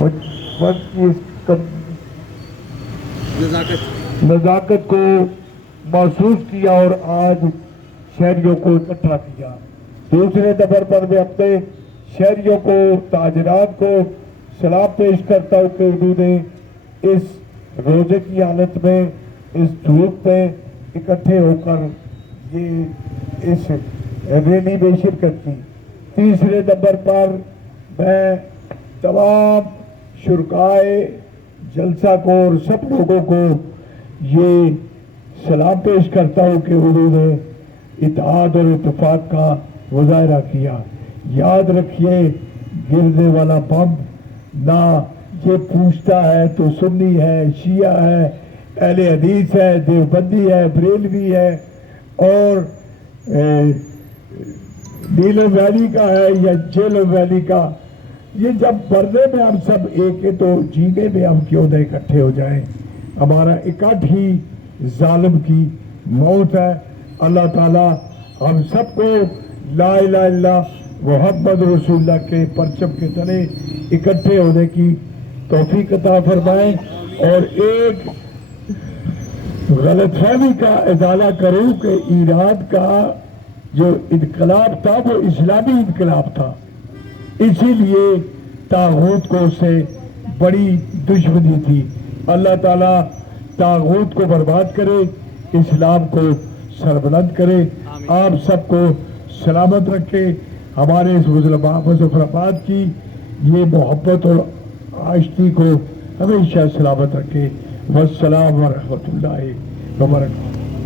وقت کی نزاکت کو محسوس کیا اور آج شہریوں کو اکٹھا کیا۔ دوسرے نمبر پر میں اپنے شہریوں کو، تاجران کو سلام پیش کرتا ہوں کہ انہوں نے اس روزے کی حالت میں، اس دھوپ میں اکٹھے ہو کر یہ اس ریلی میں شرکت کی۔ تیسرے نمبر پر میں تمام شرکائے جلسہ کو اور سب لوگوں کو یہ سلام پیش کرتا ہوں کہ انہوں نے اتحاد اور اتفاق کا مظاہرہ کیا۔ یاد رکھیے، گرنے والا بم نہ یہ پوچھتا ہے تو سنی ہے، شیعہ ہے، اہل حدیث ہے، دیوبندی ہے، بریلوی ہے اور نیلم ویلی کا ہے یا جیلم ویلی کا۔ یہ جب مرنے میں ہم سب ایک ہیں تو جینے میں ہم کیوں نہ اکٹھے ہو جائیں۔ ہمارا اکٹھ ہی ظالم کی موت ہے۔ اللہ تعالیٰ ہم سب کو لا الہ الا اللہ محمد رسول اللہ کے پرچم کے تلے اکٹھے ہونے کی توفیق عطا فرمائے۔ اور ایک غلط فہمی کا ازالہ کروں کہ ایران کا جو انقلاب تھا وہ اسلامی انقلاب تھا، اسی لیے طاغوت کو اس سے بڑی دشمنی تھی۔ اللہ تعالیٰ طاغوت کو برباد کرے، اسلام کو سربلند کرے، آپ سب کو سلامت رکھے، ہمارے اس مظفرآباد کی یہ محبت اور آشتی کو ہمیشہ سلامت رکھے۔ والسلام ورحمۃ اللہ وبرکاتہ۔